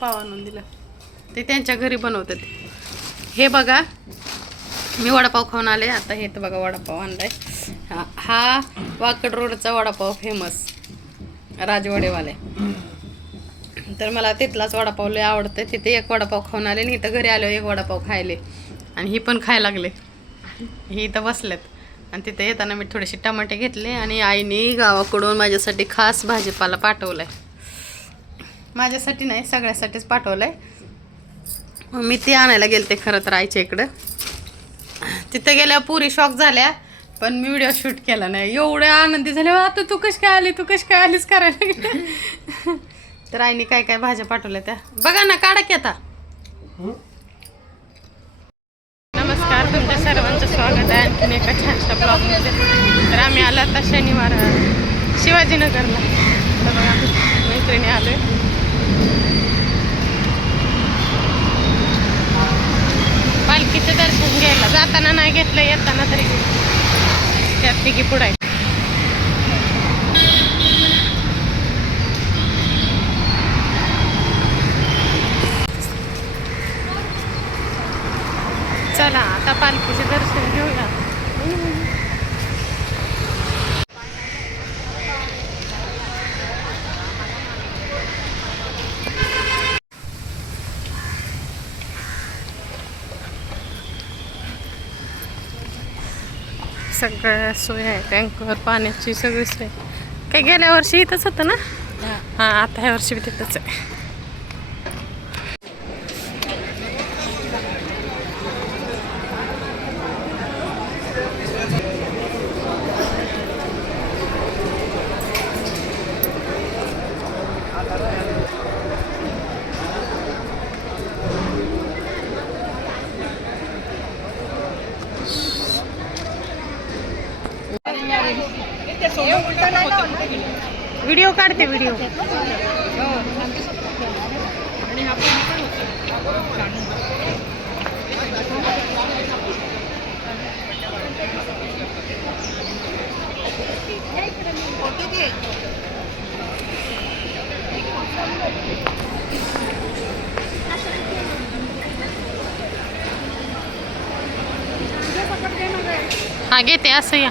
पाव आणून दिलं. ते त्यांच्या घरी बनवतात. हे बघा मी वडापाव खाऊन आले. आता हे तर बघा वडापाव आणलाय. हा वाकड रोडचा वडापाव फेमस राजवाडेवाले. तर मला तिथलाच वडापाव लय आवडते. तिथे एक वडापाव खाऊन आले आणि इथं घरी आलो एक वडापाव खायले आणि ही पण खायला लागले. ही इथं बसलेत आणि तिथे येताना मी थोडेसे टमाटे घेतले आणि आईने गावाकडून माझ्यासाठी खास भाजीपाला पाठवलाय. माझ्यासाठी नाही सगळ्यासाठीच पाठवलाय. मी ते आणायला गेलते खरं तर आईच्या इकडं. तिथं गेल्या पुरी शॉक झाल्या पण मी व्हिडिओ शूट केला नाही. एवढ्या आनंदी झाल्या आता तू कशी काय आली तू कशी काय आलीच करायला. तर आईने काय काय भाज्या पाठवल्या त्या बघा ना. काढा की आता. नमस्कार तुमच्या सर्वांचं स्वागत आहे आणखीन एका छानशा ब्लॉगमध्ये. तर आम्ही आलो आता शनिवार शिवाजीनगरला. तर बघा मैत्रिणी आलोय. पालखीचं दर्शन घ्यायला जाताना नाही घेतलं येताना तरी त्यात तिघी पुढे आहे. चला आता पालखीचे दर्शन घेऊया. सगळ्या सोय आहे. टँकर पाण्याची सगळी सोय. काय गेल्या वर्षी इथंच होतं ना. हां आता ह्या वर्षी तिथंच आहे. व्हिडिओ काढते व्हिडिओ. हा घेते असं या.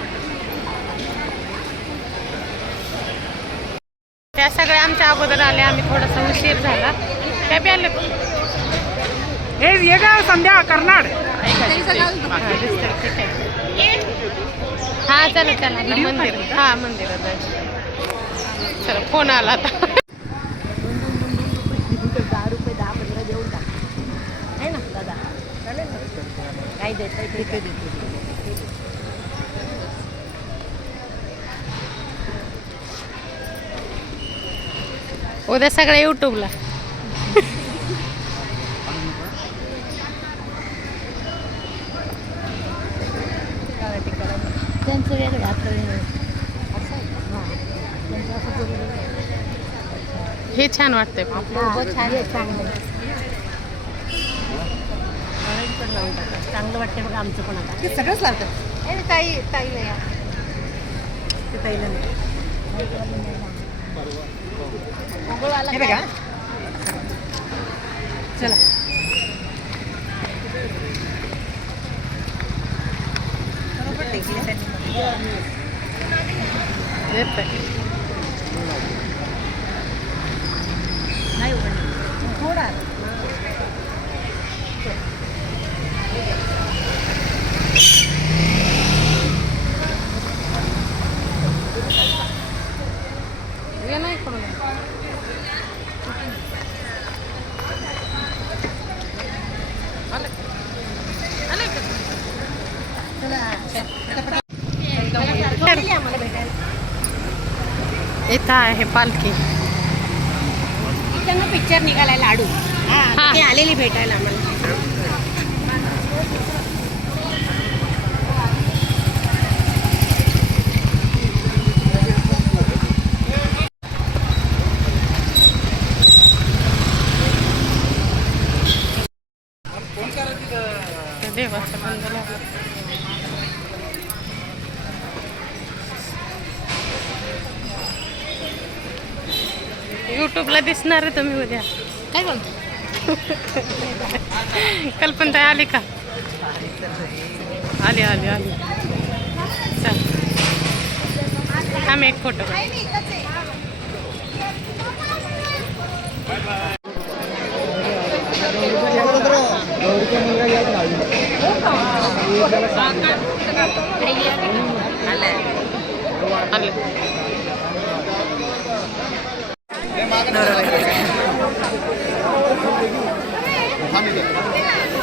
त्या सगळ्या आमच्या अगोदर आल्या. आम्ही थोडासा उशीर झाला. काय बी आले हे गाव संध्या कर्नाड. हा चला चला मंदिर. हा मंदिरात जायचं. चला फोन आला आता. 10 रुपये 10-15 देऊन टाक आहे ना दादा. काय देत तिथे देते. उद्या सगळ्या युट्यूबला. त्यांचं वेगळं आता हे छान वाटतंय. छान आहे. चांगलं पण लावून टाका. चांगलं वाटतं बघा आमचं पण आता. ते सगळंच लावतात. ताई ताईला ते ताईला नाही. हे बघा चला बरोबर टेकली नाही थोडा नाही करून इथं आहे पालखी. त्यांना पिक्चर निघालाय लाडू. हा ते आलेली भेटायला आम्हाला. देवाचं बंद लागलं. यूट्यूबला दिसणार आहे तुम्ही उद्या. काय बोलतो कल्पना आली का? आली आली आली. चल आम्ही एक फोटो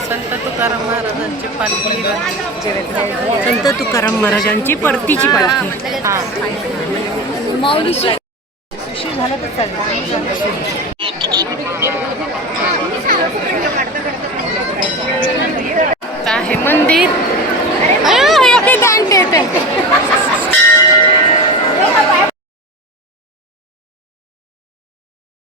संत तुकाराम महाराजांची पालखी. संत तुकाराम महाराजांची परतीची पालखी. माऊलीची झालं तर चालेल.